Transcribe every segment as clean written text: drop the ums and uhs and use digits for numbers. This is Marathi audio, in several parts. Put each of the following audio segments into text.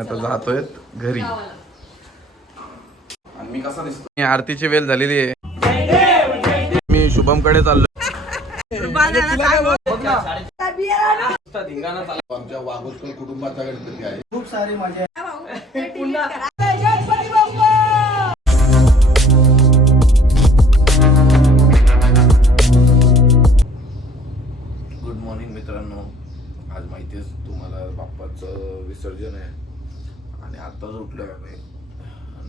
आता जातोय घरी. आणि मी कसा दिसतो? आरतीची वेळ झालेली आहे. मी शुभम कडे चाललोय. आमच्या वाघोस्कर कुटुंबाचा गणपती आहे. खूप सारी मजा. गुड मॉर्निंग मित्रांनो. आज माहितीच तुम्हाला बाप्पाचं विसर्जन आहे आणि आत्ताच उठलोय आम्ही.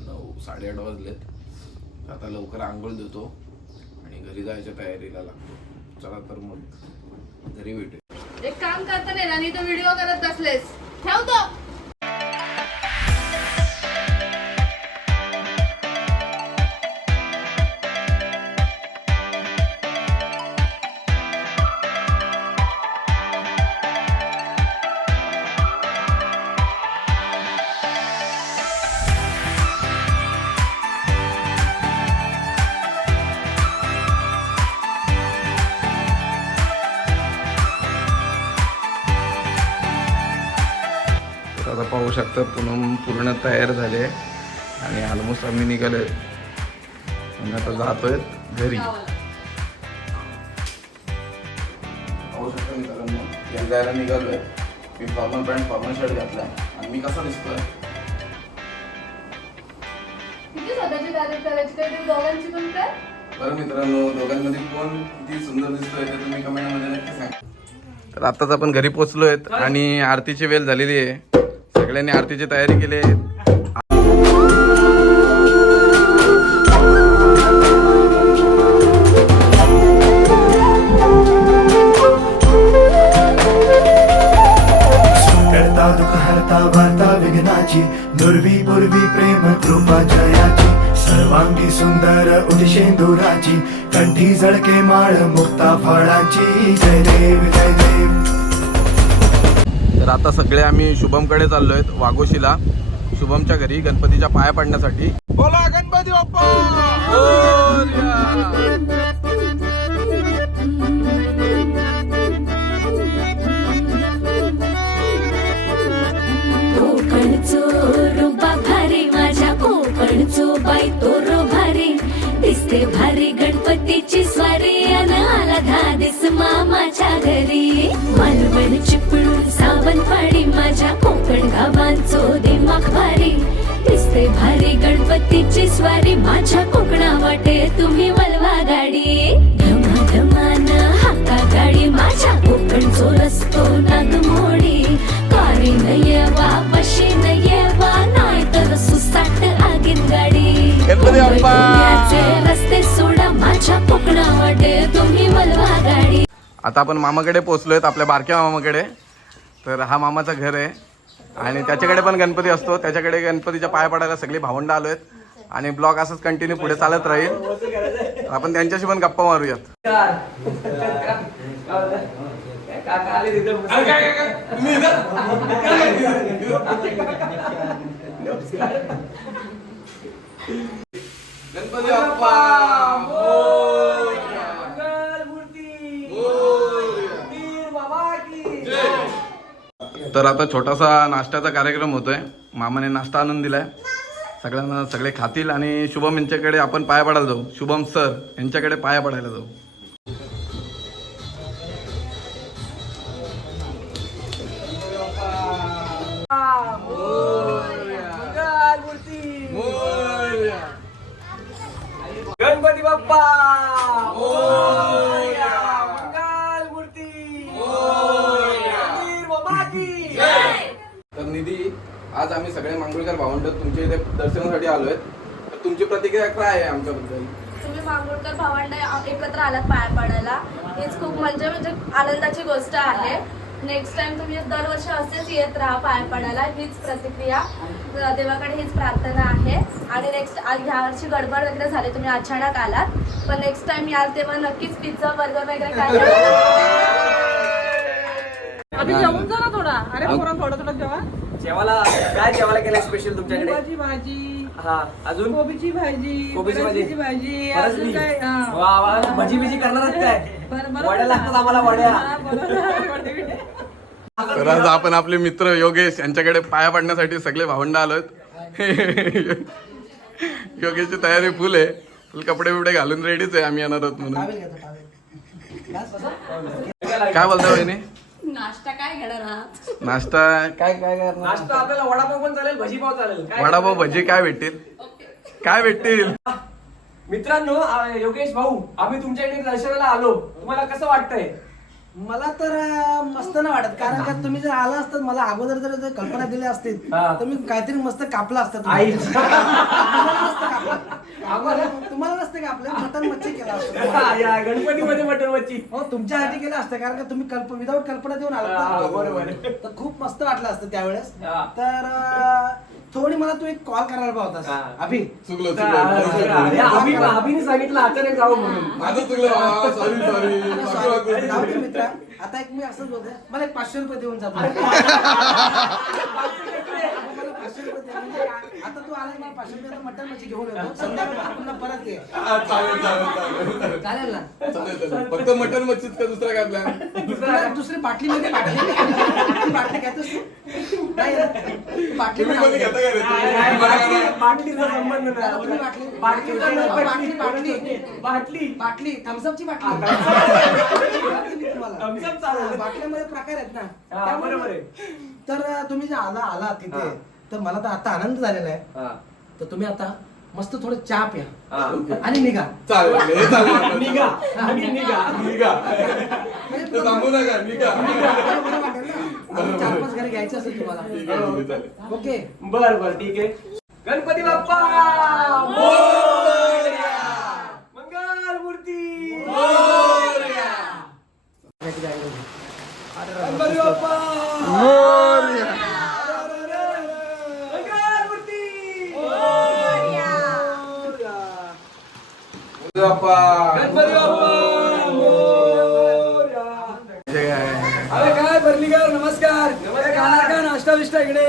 9-8:30 वाजलेत. आता लवकर आंघोळ देतो आणि घरी जायच्या तयारीला लागतो. चला तर मग घरी भेटू. एक काम करता नाही आणि तो व्हिडिओ करत बसलेस. ठेवतो. आता पाहू शकता पूर्ण तयार झाले आणि ऑलमोस्ट आम्ही निघालोय आणि आता जातोय घरी. पाहू शकता मित्रांनो, घरी जायला निघालोय. मी फॉर्मल पॅन्ट फॉर्मल शर्ट घातलाय आणि मी कसा दिसतोय? किती स्वतःची तारीफ करायची तर ते दोघांची पण कर. बरं मित्रांनो, दोघांमध्ये कोण किती सुंदर दिसतोय ते तुम्ही कमेंटमध्ये नक्की सांगा. तर आताच आपण घरी पोहोचलोय आणि आरतीची वेळ झालेली आहे. सगळ्यांनी आरतीची तयारी केली आहे. करता दुःख हरता वार्ता विघ्नाची, दुर्वी पूर्वी प्रेम कृपा जयाची, सर्वांगी सुंदर उदिशेंदुराची, कंठी जळके माळ मुक्ता फळाची. जय देव जय देव. तर आता सगळे आम्ही शुभमकडे चाललोय वाघोशीला, शुभमच्या घरी गणपतीच्या पाया पडण्यासाठी. बोला गणपती बाप्पा मोरया. कोकणचो रुबा भारी, माझ्या कोकणचो बाई तोरो भारी, दिसते भारी गणपतीची स्वारी, अन आला धादिस मामाच्या घरी. मालवण चिपळूण सावंतवाडी, माझ्या कोकण गावांचो दिमाग भारी, दिसते भारी गणपतीची स्वारी, माझ्या कोकणा वाटे तुम्ही वलवा गाडी. धमाधमान हाका गाडी, माझ्या कोकणचो रस्तो नागमोडी, कारी नयवा पशी नयवा, नाही तर सुसाट आगीन गाडी. गणपती बाप्पा. रस्ते सोडा, माझ्या कोकणा वाटे तुम्ही वलवा गाडी. आता आपण मामाकडे पोहोचलोय, आपल्या बारक्या मामाकडे. तर हा मामाचं घर आहे आणि त्याच्याकडे पण गणपती असतो. त्याच्याकडे गणपतीच्या पाया पडायला सगळी भावंड आलोय आणि ब्लॉग असंच कंटिन्यू पुढे चालत राहील. आपण त्यांच्याशी पण गप्पा मारूयात. गणपती बाप्पा मोरया. तर आता छोटासा नाश्त्याचा कार्यक्रम होतोय. मामाने नाश्ता आणून दिलाय सगळ्यांना. सगळे खातील आणि शुभम यांच्याकडे आपण पाया पडायला जाऊ. शुभम सर यांच्याकडे पाया पडायला जाऊ. गणपती बाप्पा मोरया. मंगल मूर्ती तर निधी, आज आम्ही सगळे मांगोळकर भावंड तुमच्या इथे दर्शनासाठी आलोय. तर तुमची प्रतिक्रिया काय आहे आमच्याबद्दल? तुम्ही मांगोळकर भावंड एकत्र आलात पाया पडायला, हीच खूप म्हणजे आनंदाची गोष्ट आहे. नेक्स्ट टाइम तुम्ही दरवर्षी असेच येत राहा पाया पडायला, हीच प्रतिक्रिया, देवाकडे हीच प्रार्थना आहे. आणि नेक्स्ट ह्या वर्षी गडबड वगैरे झाली, तुम्ही अचानक आलात, पण नेक्स्ट टाइम याल तेव्हा नक्कीच पिझ्झा बर्गर वगैरे काय आधी जेवून जा ना थोडा. अरे थोडं थोडं जेवा. जेवायला काय जेवायला केलं स्पेशल तुमच्याकडे? मुगाची भाजी, हा, अजून कोबीची भाजी, कोबीची भाजी, भाजी, परत अजून बी. काय वा वा, भजी बिजी करणार काय? बरं, बरं. वड्या लागतात आम्हाला, वड्या. हा, बरोबर. तर आज आपण आपले मित्र योगेश यांच्याकडे पाया पडण्यासाठी सगळे भावंड आलोत. योगेशची तयारी फुल आहे, फुल कपडे बिपडे घालून रेडीच आहे, आम्ही येणार आहोत म्हणून. काय बोलता बहिणी? नाश्ता काय घेणार आहात? नाश्ता काय काय करणार? नाश्ता आपल्याला वडापाव पण चालेल, भजी पाव चालेल. काय वडापाव भजी काय भेटतील? काय भेटतील? मित्रांनो, योगेश भाऊ, आम्ही तुमच्याकडे दर्शनाला आलो, तुम्हाला कसं वाटतंय? मला तर मस्त नाही वाटत, कारण का तुम्ही जर आला असतात मला अगोदर जर कल्पना दिल्या असतील तर मी काहीतरी मस्त कापला असतं. तुम्हाला नसते कापलं, मटन मच्छी केला असतं. गणपतीमध्ये मटन मच्छी हो तुमच्यासाठी केलं असतं, कारण का तुम्ही विदाऊट कल्पना देऊन आला. बरोबर. तर खूप मस्त वाटलं असतं त्यावेळेस. हा. तर थोडी मला तू एक कॉल करायला पाहिजे होतास अभि. चुकलं अभिने सांगितलं अचानक जाऊ म्हणून. माझं चुकलं, सॉरी. जाऊ दे मित्रा, आता एक मी असंच बोलतोय, मला एक 500 रुपये देऊन जातो. आता तू आलाय मला 500 रुपये मटन मच्छी घेऊन येतो, संध्याकाळी आपण परत ये. चालेल ना? फक्त मटन मच्छीच का दुसरा काय प्लॅन? दुसरी बाटली मध्ये बाटली घ्यायचंस तू? नाही ना? बाटली तुम्ही कोणी घेता का रे? बाटलीचा संबंध तुम्ही नाही. बाटली थम्सअपची बाटली. Thumbs up चालेल. बाटल्यामध्ये प्रकार आहेत ना, हा, त्यामुळे- बरोबर आहे. तर तुम्ही जे आला तिथे, तर मला तर आता आनंद झालेला आहे. हा. तर तुम्ही आता मस्त थोडं चहा प्या हा. आणि निघा. चालेल, हे चालेल. निघा आणि निघा. म्हणजे ते थांबू नका, निघा. बरं वाटेल ना? अजून 4-5 घरी घ्यायचे असेल तुम्हाला. ठीक आहे, ठीक आहे, चालेल. ओके. बर ठीक आहे. गणपती बाप्पा मोरया. मंगल मूर्ती मोरया. गणपती बाप्पा मोरया. मंगल मूर्ती बाप्पा. गणपती बाप्पा मोरया. जय आहे. अरे काय भरलीकर, नमस्कार. खाणार का नाश्ता बिष्टा इकडे?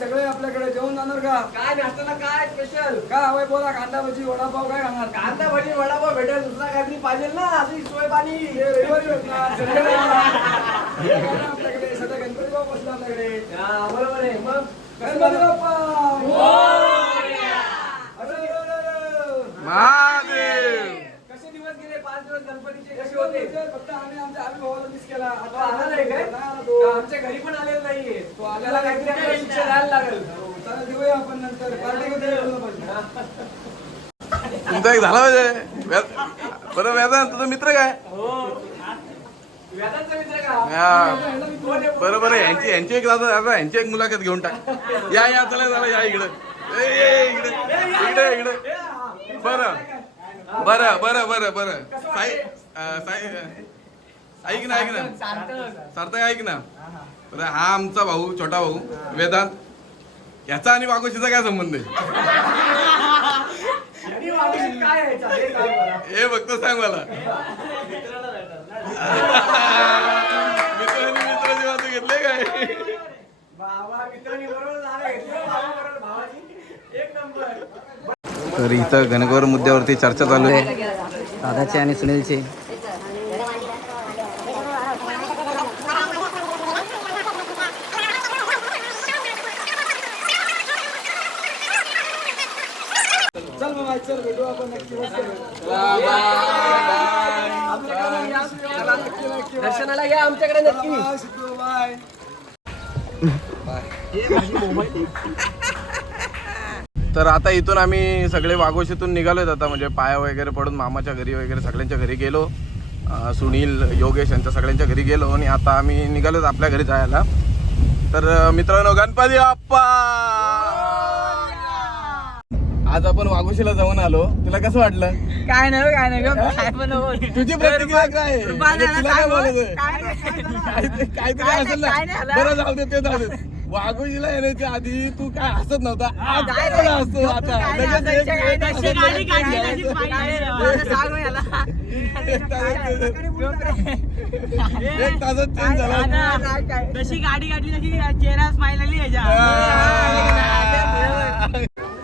सगळे आपल्याकडे जेवण जाणार का? काय नाश्त्याला काय स्पेशल काय हवंय बोला? कांदा भजी वडापाव काय खाणार? कांदा भजी वडापाव भेटेल, दुसरा काहीतरी पाहिजे ना, अशी सोय पाणी रविवारी भेटणार. आपल्याकडे सध्या गणपती बाप्पा बसला आपल्याकडे. बरोबर आहे. मग गणपती बाप्पा मोरया. महादेव. कसे दिवस गेले? 5 दिवस गणपतीचे कसे होते? फक्त आम्ही आमच्या भावाला मिस केला. आता आला नाही काय? आमच्या घरी पण आलेला नाहीये. तो आल्याला काहीतरी आपल्याला शिक्षा द्यायला लागेल. चला देऊया आपण नंतर पार्टी तुमचा एक झाला पाहिजे. बरं वेदांत, तुझा मित्र काय? व्याजाचा मित्र का? हा. बरोबर आहे. यांची एक दादा यांची एक मुलाखत घेऊन टाक. या चला या इकडे. इकडे. बरं. ऐक ना सार्थक ऐक ना. बरं, हा आमचा भाऊ, छोटा भाऊ वेदांत, याचा आणि वाघोशीचा काय संबंध आहे? काय आहे? हे फक्त सांग मला. मित्राची बाजू घेतले काय? बाबा मित्रांनी बरोबर झालं घेतलं. बरोबर भावाची एक नंबर. तर इथं गणगौर मुद्द्यावरती चर्चा चालू आहे. दादाचे आणि सुनीलचे. चल मग चल भेटू आपण नक्की. दर्शनाला या आमच्याकडे नक्की. बाय. तर आता इथून आम्ही सगळे वाघोशीतून निघालोय आता, म्हणजे पाया वगैरे पडून मामाच्या घरी वगैरे सगळ्यांच्या घरी गेलो. सुनील, योगेश यांच्या सगळ्यांच्या घरी गेलो आणि आता आम्ही निघालोत आपल्या घरी जायला. तर मित्रांनो, गणपती बाप्पा. आज आपण वाघोशीला जाऊन आलो. तुला कसं वाटलं? काय नाही काय पण तुझी प्रतिक्रिया काय आहे? म्हणजे तुला काय बोलायचं? काहीतरी असेल ना. बरं जाऊ दे, ते जाऊ दे. वाघोशीला येण्याच्या आधी तू काय हसत नव्हता, आज काय हसतो आता? एक तासात चेंज झाला. तशी गाडी काढली तशी चेहरा स्माइल आली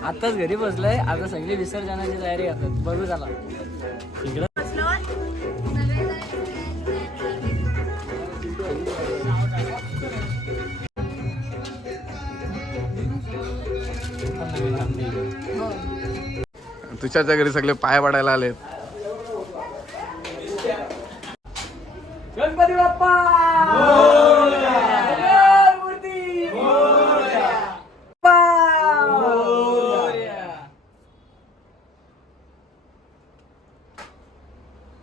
आताच घरी बसलोय, आता सगळी विसर्जनाची तयारी करतात. बघू झाला इकडं. तुषारच्या घरी सगळे पाय पडायला आलेत. गणपती बाप्पा मंगलमूर्ती बाप्पा.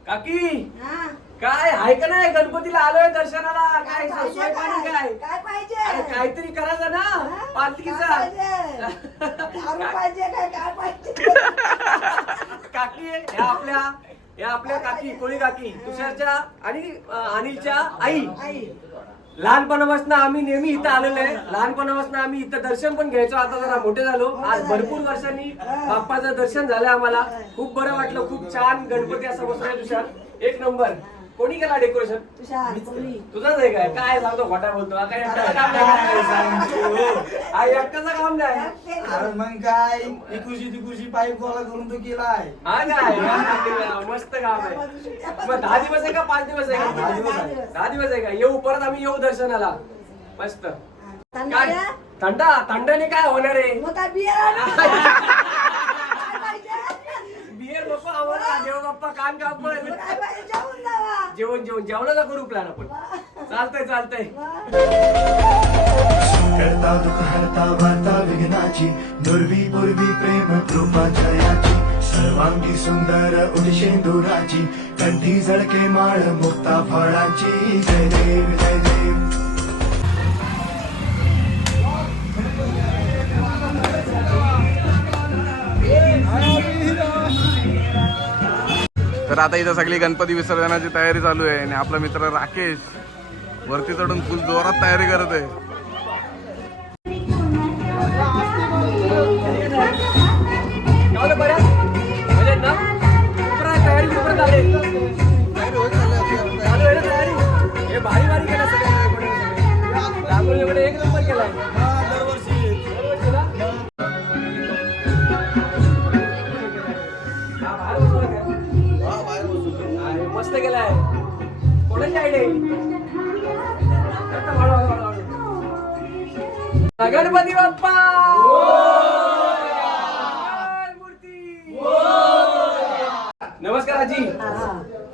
काकी काय आहे का नाही गणपतीला आलोय दर्शनाला. काय सोय पाणी काय काय पाहिजे अरे काहीतरी करायचं ना पालखीचा. पाहिजे काय पाहिजे काकी या आपल्या काकी कोळी काकी तुषारच्या आणि अनिलच्या आई. लहानपणापासून आम्ही नेहमी इथं आलेलो आहे. लहानपणापासून आम्ही इथं दर्शन पण घ्यायचो. आता जरा मोठे झालो. आज भरपूर वर्षांनी बाप्पाचं दर्शन झालं आम्हाला. खूप बरं वाटलं. खूप छान गणपती असं बसलाय तुषार. एक नंबर. कोणी केला डेकोरेशन? तुझाच आहे काय? काय सांगतो खोटा बोलतो. हा काय एकट्याचं काम नाही. हा एकट्याचं काम नाही. मग काय इकुशी पाईप गोळा करून तो केलाय. हा काय मस्त काम आहे. मग 10 दिवस आहे का 5 दिवस आहे का? 10 दिवस आहे का? येऊ परत आम्ही येऊ दर्शनाला. मस्त. काय थंडाने काय होणार आहे? बियर नको आम्हाला. देव बाप्पा कान कापड. जेवण जेवणाचा करू प्लॅन आपण. चालतंय करता दुःख हरता वार्ता विघ्नाची दुर्वी पूर्वी प्रेम कृपा जयाची सर्वांगी सुंदर उदिशेंदुराची कंठी झळके माळ मुक्ता फळाची. जय देव जय देव. तर आता इथं सगळी गणपती विसर्जनाची तयारी चालू आहे आणि आपला मित्र राकेश वरती चढून फुल जोरात तयारी करत आहे. भारी केला सगळं. एक नंबर केलाय मस्त केलाय. कोणाची आयडिया? गणपती बाप्पा नमस्कार आजी.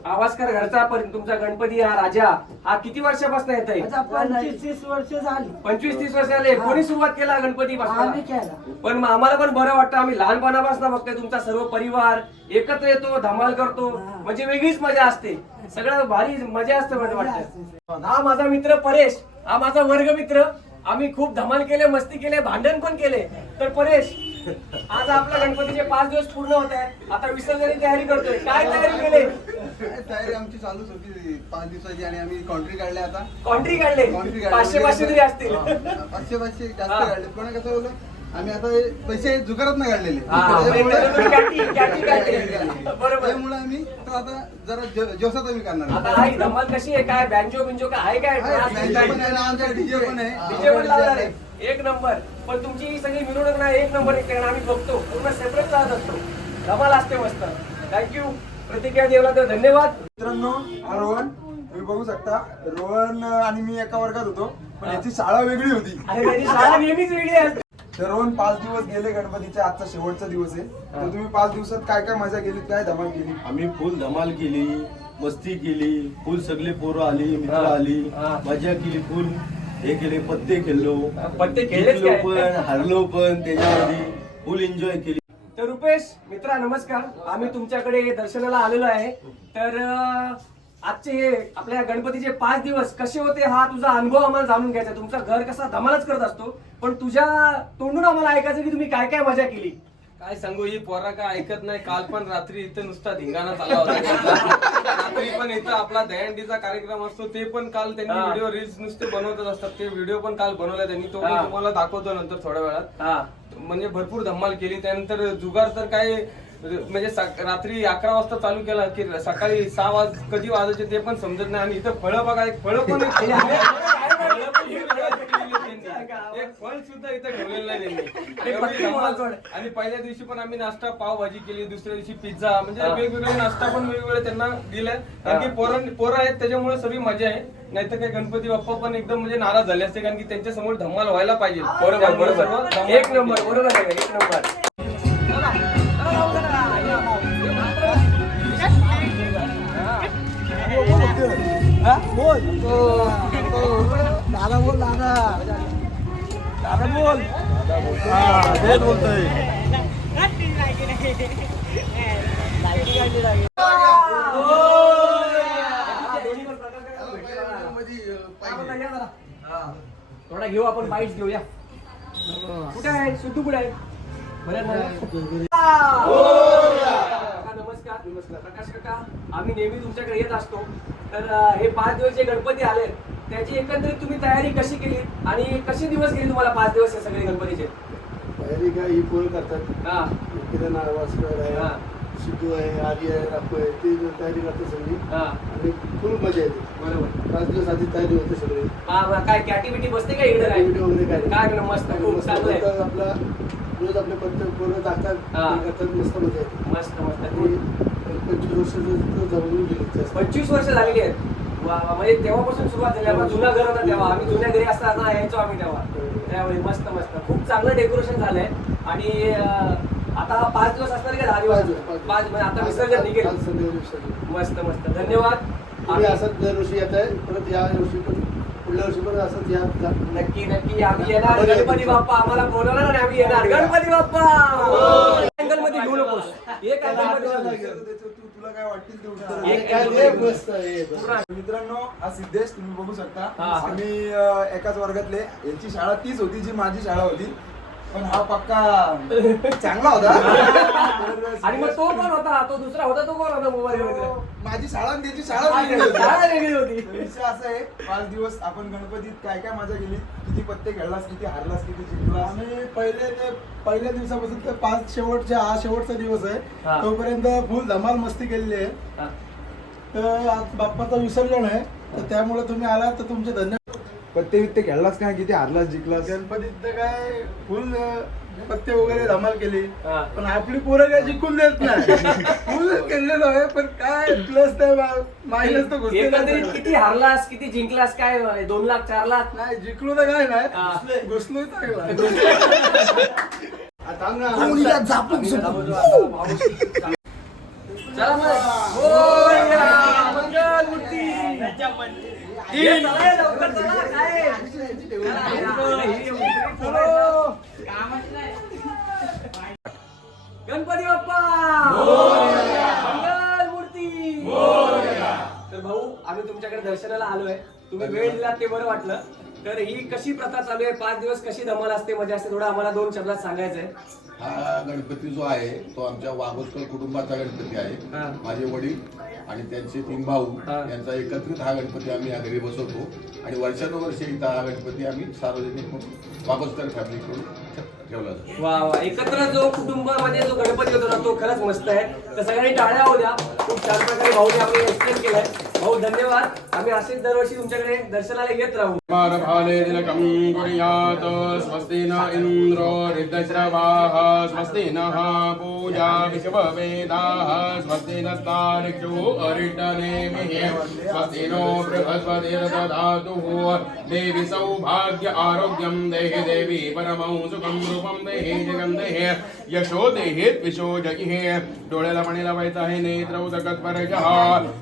आवाज कर घरचा. पण तुमचा गणपती हा राजा हा किती वर्षापासून येत आहे? 25-30 वर्ष झाली. 25-30 वर्ष झाले. कोणी सुरुवात केला गणपती आम्ही केला. पण आम्हाला पण बरं वाटतं. आम्ही लहानपणापासून बघतोय तुमचा सर्व परिवार एकत्र येतो, धमाल करतो. म्हणजे वेगळीच मजा असते. सगळं भारी मजा असते वाटतं. हा माझा मित्र परेश. हा माझा वर्ग मित्र. आम्ही खूप धमाल केले, मस्ती केले, भांडण पण केले. तर परेश आज आपला गणपतीचे 5 दिवस पूर्ण होत आहेत. आता विसर्जनाची तयारी करतोय. काय तयारी केली? तयारी आमची चालूच होती 5 दिवसाची आणि आम्ही कॉन्ट्री काढले. आता कॉन्ट्री काढले 500 तरी असतील. 500 जास्त काढले. पण कसं होतं आम्ही आता पैसे जुगारात नाही काढलेले. त्यामुळे आम्ही आता जरा जोशात आम्ही करणार. आता ही धमाल कशी आहे? काय बँजो बिंजो काय आहे? काय आमच्या डीजे पण आहे. डीजे पण लावणार आहे. एक नंबर. पण तुमची ही सगळी मिरवणूक नाही एक नंबर एक कारण आम्ही बघतो. पूर्ण सेपरेट जात असतो. धमाल असते मस्त. थँक्यू प्रतिक्रिया देवला तर धन्यवाद. मित्रांनो हा रोहन तुम्ही बघू शकता. रोहन आणि मी एका वर्गात होतो पण याची शाळा वेगळी होती. आणि त्याची शाळा नेहमीच वेगळी असते. तर रोहन 5 दिवस गेले गणपतीचे. आजचा शेवटचा दिवस आहे. तर तुम्ही 5 दिवसात काय काय मजा केली, काय धमाल केली? आम्ही फुल धमाल केली, मस्ती केली. फुल सगळे पोरं आली, मित्र आली, मजा केली. फुल हे केले, पत्ते खेळलो. पत्ते खेळले पण हरलो पण त्याच्यामध्ये फुल एन्जॉय केली. तर रुपेश मित्रा नमस्कार. आम्ही तुमच्याकडे दर्शनाला आलेलो आहे. तर आजचे हे आपल्या गणपतीचे 5 दिवस कसे होते हा तुझा अनुभव आम्हाला जाणून घ्यायचा. तुमचा घर कसा धमालच करत असतो. पण तुझ्या तोंडून आम्हाला ऐकायचं की तुम्ही काय काय मजा केली. काय सांगू, ही पोरा काय ऐकत नाही. काल पण रात्री इथं नुसता धिंगाणा चालला होता. रात्री पण इथं आपला दहीहंडीचा कार्यक्रम असतो. ते पण काल त्यांनी व्हिडिओ रील्स नुसते बनवतच असतात. ते व्हिडिओ पण काल बनवला त्यांनी. तो पण तुम्हाला दाखवतो नंतर थोड्या वेळात. म्हणजे भरपूर धमाल केली. त्यानंतर जुगार तर काय म्हणजे रात्री 11 वाजता चालू केला की सकाळी 6 कधी वाजायचे ते पण समजत नाही. आणि इथं फळं बघा, एक फळं पण एक फळ सुद्धा इथं ठेवलेलं नाही त्यांनी. आणि पहिल्या दिवशी पण आम्ही नाश्ता पावभाजी केली, दुसऱ्या दिवशी पिझ्झा. म्हणजे वेगवेगळे नाश्ता पण वेगवेगळे त्यांना दिलाय. कारण की पोरं आहेत त्याच्यामुळे सगळी मजा आहे. नाहीतर काय गणपती बाप्पा पण एकदम म्हणजे नाराज झाले असते, कारण की त्यांच्या समोर धमाल व्हायला पाहिजे. बरोबर बरोबर, एक नंबर, बरोबर आहे, एक नंबर. हा, बोल दादा, बोल दादा, दादा बोल. हा, तेच बोलतोय. थोडा घेऊ आपण, बाईट्स घेऊया. कुठे आहे सिद्धू, कुठे आहे? नमस्कार. नमस्कार प्रकाश काका, आम्ही नेहमी तुमच्याकडे येत असतो. तर हे 5 दिवस जे गणपती आले त्याची एकंदरीत तुम्ही तयारी कशी केली आणि कसे दिवस गेले तुम्हाला 5 दिवस हे सगळे गणपतीचे? तयारी काय ही पोरं करतात. हा किरण वासकर हा आहे, सिद्धू आहे, आर्य आहे, रापू आहे, ते तयारी करतात सगळी हा आणि फुल मजा येते. बरोबर. 5 दिवस आधी तयारी होते सगळे. काय कॅटिव्हिटी बसते का इकडे? काय व्हिडिओ वगैरे काय काय नाही, मस्त, खूप चांगलं आहे. तर आपला रोज आपले पत्ते पोरं टाकतात, हा. हे करतात, मस्त मजा येते. मस्त मस्त. आणि 25 वर्ष जवळून गेली. 25 वर्ष झालेली आहेत. वा वा, म्हणजे तेव्हापासून सुरुवात झाली. आपला जुना घर होता तेव्हा, आम्ही जुन्या घरी असताना यायचो आम्ही तेव्हा. त्यावेळी मस्त मस्त खूप चांगलं डेकोरेशन झालंय. आणि आता हा 5 दिवस असणार का 10 दिवस? 5 म्हणजे आता विसर्जन निघेल. काल संध्याकाळी विसर्जन. मस्त मस्त, धन्यवाद. तुम्ही असंच दरवर्षी येत आहे, परत या वर्षी पण पुढल्या वर्षी पण असंच या. नक्की नक्की आम्ही येणार. गणपती बाप्पा आम्हाला बोलवणार आणि आम्ही येणार. गणपती बाप्पा अँगल मध्ये घेऊ नकोस. एक अँगल मध्ये तुला काय वाटतील ते उत्तर एक दे. अँगल मस्त आहे. मित्रांनो, हा सिद्धेश तुम्ही बघू शकता. हा. आम्ही एकाच वर्गातले. यांची शाळा तीच होती जी माझी शाळा होती, पण हा पक्का चांगला होता. आणि मग तो कोण होता? तो दुसरा होता, तो कोण होता मोबाईल मध्ये? माझी शाळा आणि त्याची शाळा वेगळी होती. शाळा वेगळी होती. तर विषय असा आहे, 5 दिवस आपण गणपतीत काय काय मजा केली, किती पत्ते खेळलास, किती हारलास, किती जिंकलास. आम्ही पहिल्या दिवसापासून ते 5 शेवटच्या, हा शेवटचा दिवस हा. आहे, तोपर्यंत फुल धमाल मस्ती केलेली आहे. हा. तर आज बाप्पाचं विसर्जन आहे, तर त्यामुळे तुम्ही आलात तर तुमचे धन्यवाद. पत्ते बित्ते खेळलास काय, किती हारलास, जिंकलास. गणपतीत तर काय फुल पत्ते वगैरे धमाल केली, हा. पण आपली पोरं काय जिंकून देत नाही. फुल खेळलेलो आहे, पण काय प्लस मायनस तर घुसलेलं एकंदरीत आहे. किती हारलास, किती जिंकलास? काय 2 लाख 4 लाख? नाही जिंकलो तर काय हा. नाही, घुसलो चांगला. चला मग. मोरया, मंगलमूर्ती. ये, चला, ये, लवकर चला. काय? चलो. गणपती बाप्पा मंगलमूर्ती. तर भाऊ, आम्ही तुमच्याकडे दर्शनाला आलोय. तुम्ही वेळ दिला ते बरं वाटलं. तर ही कशी प्रथा चालू आहे? 5 दिवस कशी धमाल असते, मजा असते? थोडं आम्हाला 2 शब्दात सांगायचंय. हा गणपती जो आहे तो आमच्या वाघोस्कर कुटुंबाचा गणपती आहे. हा. माझे वडील आणि त्यांचे 3 भाऊ हा. यांचा एकत्रित हा गणपती आम्ही या घरी बसवतो आणि वर्षानुवर्षे इथं हा गणपती आम्ही सार्वजनिक म्हणून वाघोस्कर फॅमिलीकडून ठेवला जातो. वा वा, एकत्र जो कुटुंबामध्ये जो गणपती होतो ना, तो खरंच मस्त आहे. तर सगळ्यांनी टाळ्या होऊ द्या. खूप छान प्रकारे भाऊने आपल्याला एक्सप्लेन केलंय. भाऊ धन्यवाद. आम्ही असेच दरवर्षी तुमच्याकडे दर्शनाला येत राहू. स्वस्ति न इंद्रो ऋतश्रवाः स्वस्ति नः पूजा विश्ववेदाः स्वस्ति नस्तार्क्ष्यो अरिष्टनेमिः स्वस्ति नो बृहस्पतिर्दधातु देवी सौभाग्य आरोग्यं देहि देवी परमं सुखं रूपं देहि जगं देहि यशो देहि द्विषो जगिः. डोळ्याला पाणी लावायचं आहे, नेत्र उदकत परजः,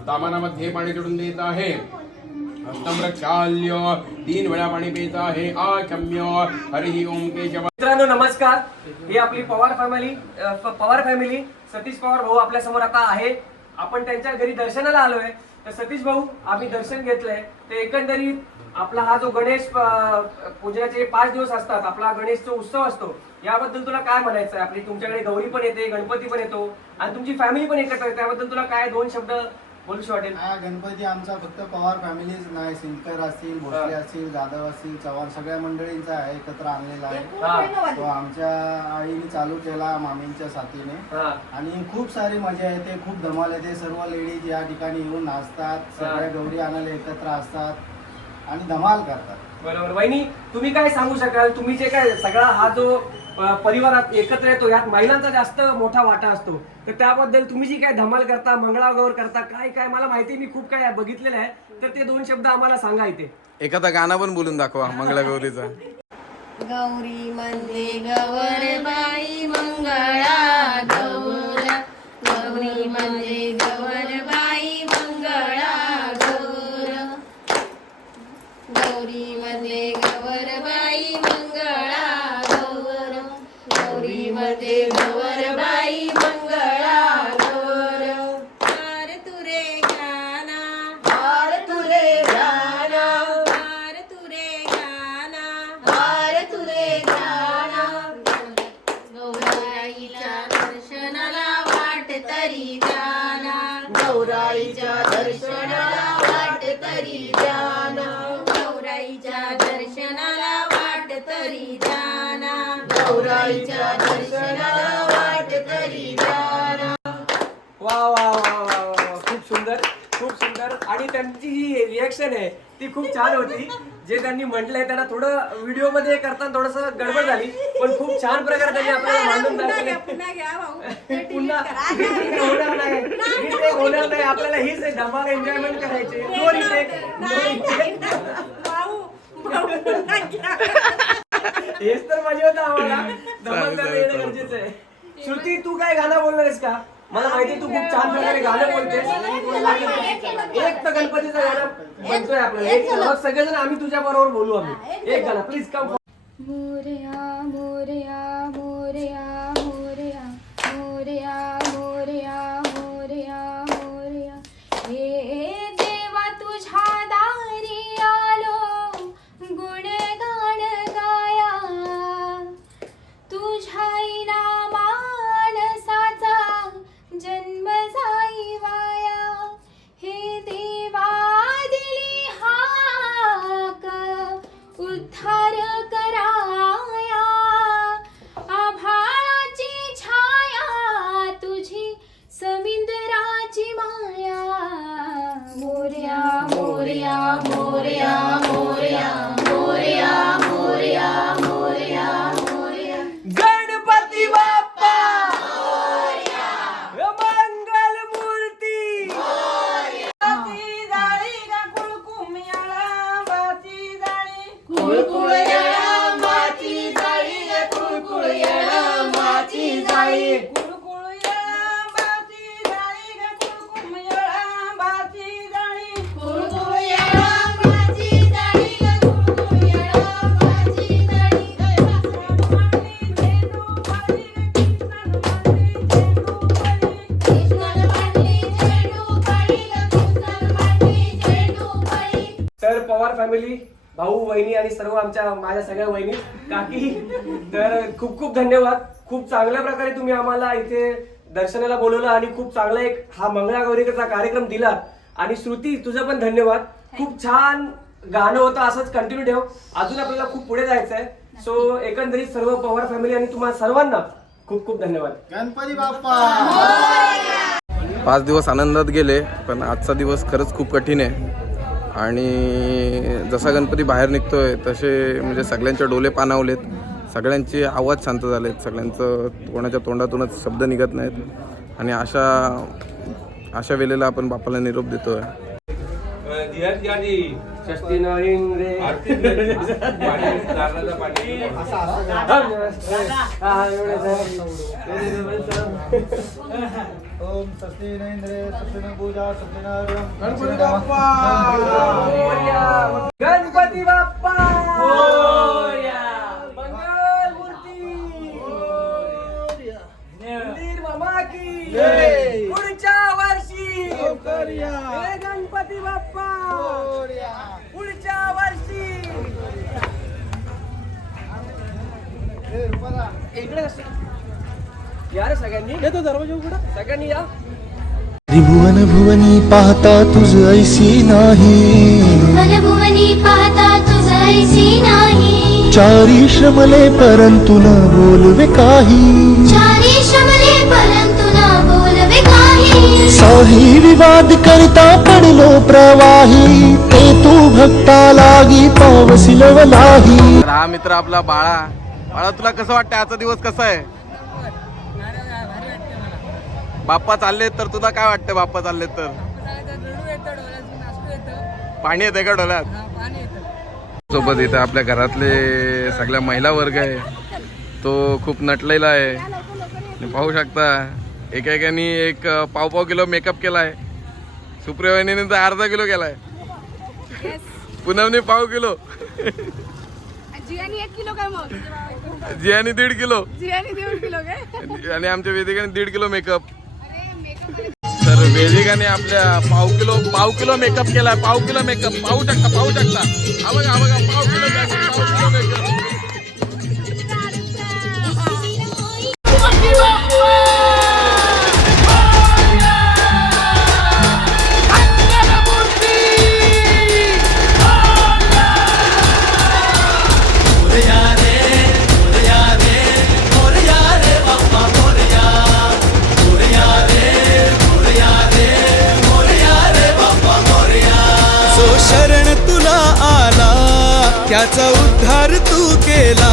तामनामध्ये पाणी चढून द्यायचं आहे, हस्तम रक्षाल्य 3 वेळा पाणी प्यायचं आहे, आचम्य हरिः ओम केशव. मित्रांनो नमस्कार. ही आपली पवार फॅमिली सतीश पवार भाऊ आपल्या समोर आता आहे. आपण त्यांच्या घरी दर्शनाला आलोय. तर सतीश भाऊ, आम्ही दर्शन घेतलंय. ते एकंदरीत आपला हा जो गणेश पूजनाचे 5 दिवस असतात, आपला गणेशचा उत्सव असतो, याबद्दल तुला काय म्हणायचं आहे? आपली तुमच्याकडे गौरी पण येते, गणपती पण येतो आणि तुमची फॅमिली पण एकत्र आहे. त्याबद्दल तुला काय 2 शब्द बोलूशी वाटेल? हा गणपती आमचा फक्त पवार फॅमिलीच नाही, सिंदकर असतील, भोसले असतील, जाधव असतील, चव्हाण सगळ्या मंडळींचा आहे, एकत्र आणलेला आहे. तो आमच्या आईने चालू केला मामींच्या साथीने आणि खूप सारी मजा येते, खूप धमाल येते. सर्व लेडीज या ठिकाणी येऊन नाचतात, सगळ्या गौरी आणायला एकत्र असतात आणि धमाल करतात. बरोबर. वहिनी, तुम्ही काय सांगू शकाल? तुम्ही जे काय सगळा हा जो परिवारात एकत्र येतो, यात महिलांचा जास्त मोठा वाटा असतो. तर त्याबद्दल तुम्ही जी काय धमाल करता, मंगळागौर करता, काय काय मला माहिती, मी खूप काय बघितलेलं आहे. तर ते 2 शब्द आम्हाला सांगा इथे. एखादा गाणं पण बोलून दाखवा मंगळागौरीचा. गौरी म्हणजे गवरबाई मंगळा गौर, गौरी म्हणजे गवरबाई मंगळा गौर, गौरी म्हणजे गवरबाई मंगळा गौर, गौरी म्हणजे गवरबाई मंगळा गौर. हार तुरे गाना, हार तुरे गाना, हार तुरे गाना, हार तुरे गाना. गौराईच्या दर्शनाला वाट तरी जाना, गौराईच्या दर्शनाला वाट तरी जाना, गौराईच्या दर्शनाला वाट तरी जाना, गौराईच्या दर्शनाला वाट तरी जाना. वा वा वा वा वा, खूप सुंदर, खूप सुंदर. आणि त्यांची जी रिॲक्शन आहे ती खूप छान होती. जे त्यांनी म्हटलंय त्यांना थोडं व्हिडिओ मध्ये करताना थोडस गडबड झाली, पण खूप छान प्रकारे त्यांनी आपल्याला मांडून दाखवले. पुन्हा होणार नाही, retake होणार नाही. आपल्याला हीच धमाल एन्जॉयमेंट करायची. No retake, no retake. हेच तर मजा होतं आम्हाला. धमाल करता येणं गरजेचं आहे. श्रुती, तू काय गाणं बोलणार आहेस का? मला माहिती तू खूप छान प्रकारे गाणं बोलतेस. एक तर गणपतीचं गाणं म्हणतोय आपल्याला, एक तर सगळेजण आम्ही तुझ्या बरोबर बोलू. आम्ही एक गाणं प्लीज कम. मोरया मोरया मोरया मोरया मोरया मोरया मोरया मोरया. हे देवा तुझ्या दारी आलो गुणगान गाया, तुझ्या इनामा मानसाचा जन्म जाई वाया. हे देवा दिली हाक उद्धार कराया, आभाळाची छाया तुझी समुद्राची माया. मोरया मोरया मोरया मोरया मोरया मोरया मोरया मोरया. गणपती बाप्पा मंगल मूर्ती. जाळी गा कुळकुमियाळा बाची जाळी, कुळकुळ येळांबाची जाळी ग कुळकुळ येळांबाची जाळी. कुळकुळयाळा बाची जाळी गा कुळकुमियाळा बाची जाळी, कुळकुळ येळांबाची जाळी ग कुळकुळ येळांबाची जाळी. कृष्णन मांडली झेंडू फळी ग कृष्णन मांडली झेंडू फळी. तर पवार फॅमिली, भाऊ वहिनी आणि सर्व माझ्या सगळ्या वहिनी काकी, तर खूप खूप धन्यवाद. खूप चांगल्या प्रकारे तुम्ही आम्हाला इथे दर्शनाला बोलवलं आणि खूप चांगला एक हा मंगळागौरीचा कार्यक्रम दिला. आणि श्रुती, तुझं पण धन्यवाद. खूप छान गाणं होतं, असंच कंटिन्यू ठेव. अजून आपल्याला खूप पुढे जायचं आहे. सो एकंदरीत सर्व पवार फॅमिली आणि तुम्हाला सर्वांना खूप खूप धन्यवाद. गणपती बाप्पा. 5 दिवस आनंदात गेले, पण आजचा दिवस खरंच खूप कठीण आहे. आणि जसा गणपती बाहेर निघतोय तसे म्हणजे सगळ्यांचे डोले पाणावलेत, सगळ्यांचे आवाज शांत झालेत, सगळ्यांचं कोणाच्या तोंडातूनच शब्द निघत नाहीत. आणि अशा वेळेला आपण बापाला निरोप देतोय. ओम स्वस्ति न इंद्रे स्वस्ति न पूजा स्वस्ति न गणपती बाप्पा मोरया. गणपती बाप्पा मोरया. मंगल मूर्ती मोरया. मंदिर मामा की जय. पुढच्या वर्षी लवकर या. हे गणपती बाप्पा मोरया. पुढच्या वर्षी इकडे या रे सगळ्यांनी. येतो दरवाजा उघडा, सगळ्यांनी या. त्रिभुवन भुवनी पाहता तुझ ऐसी नाही, भुवन भुवनी पाहता तुझ ऐसी नाही. चारी श्रमले परंतु न बोलवे काही, चारी श्रमले परंतु न बोलवे काही. साही विवाद करता पडलो प्रवाही, ते तू भक्ता लागी पावसिलवलाही. हा मित्र आपला बाळा बाळा तुला कसं वाटतं आजचा दिवस कसा आहे? बाप्पा चाललेत तर तुला काय वाटतं? बाप्पा चाललेत तर पाणी येते का डोळ्यात? सोबत इथे आपल्या घरातले सगळ्या महिला वर्ग आहे, तो खूप नटलेला आहे. पाहू शकता एकेकानी एक पाव किलो मेकअप केलाय. सुप्रियाने तर अर्धा किलो केलाय. पूनमने पाव किलो, जियानी 1 किलो काय मग? जियानी 1.5 किलो, जियानी 1.5 किलो काय? आणि आमच्या वेदिकाने 1.5 किलो मेकअप. तर वेदिकाने आपल्या पाव किलो मेकअप केलाय. पाव किलो मेकअप पाहू शकता. हा बघा पाव किलो मेकअप. त्याचा उद्धार तू केला.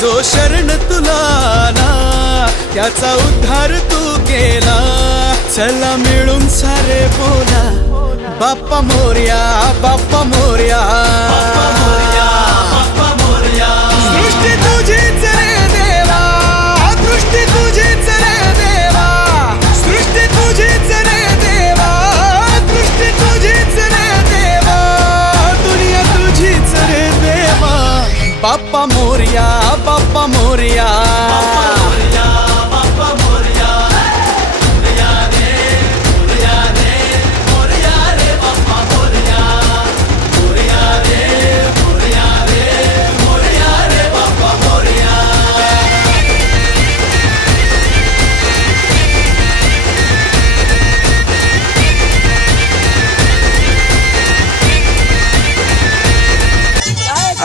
जो शरण तुला आला त्याचा उद्धार तू केला. चला मिळून सारे बोला बाप्पा मोरया, बाप्पा मोरया, बाप्पा मोरया. सृष्टी तुझीच रे देवा, दृष्टी तुझीच रे देवा, सृष्टी तुझीच रे देवा, दृष्टी तुझीच रे देवा, दुनिया तुझीच रे देवा. बाप्पा मोरया, बाप्पा मोरया, बाप्पा मोरया. मोरया रे, मोरया रे, मोरया रे बाप्पा मोरया. मोरया रे, मोरया रे, मोरया रे बाप्पा मोरया.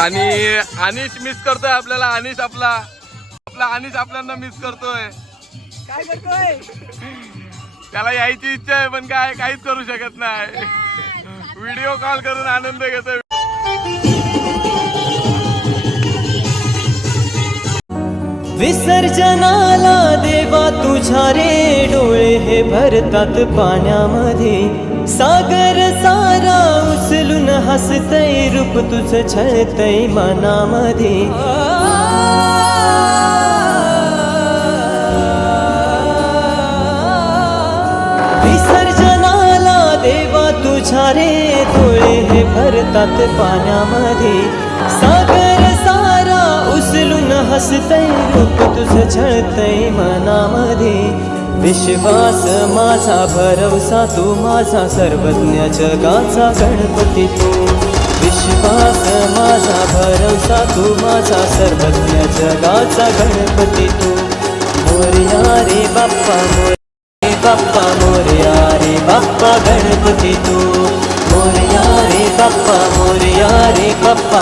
आणि अनिश मिस करतोय आपल्याला. अनिश आपल्याला मिस करतोय. काय करतोय? त्याला यायची इच्छा आहे पण काहीच करू शकत नाही. व्हिडिओ कॉल करून आनंद घेतोय. विसर्जनाला देवा तुझ्या रे डोळे हे भरतात पाण्यामध्ये. सागर सारा उचलून हसतय रूप तुझं छळतय मनामध्ये. विसर्जनाला देवा तुझ्या रे डोळे हे भरतात पाण्यामध्ये. सागर सारा उचलून हसतय रूप तुझं छळतय मनामध्ये. विश्वास माझा भरवसा तू माझा सर्वज्ञ जगाचा गणपती तू. विश्वास माझा भरवसा तू माझा सर्वज्ञ जगाचा गणपती तू. मोरया रे बाप्पा मोरया, बाप्पा मोरया रे बाप्पा गणपती तू. मोरया रे बाप्पा मोरया रे बाप्पा.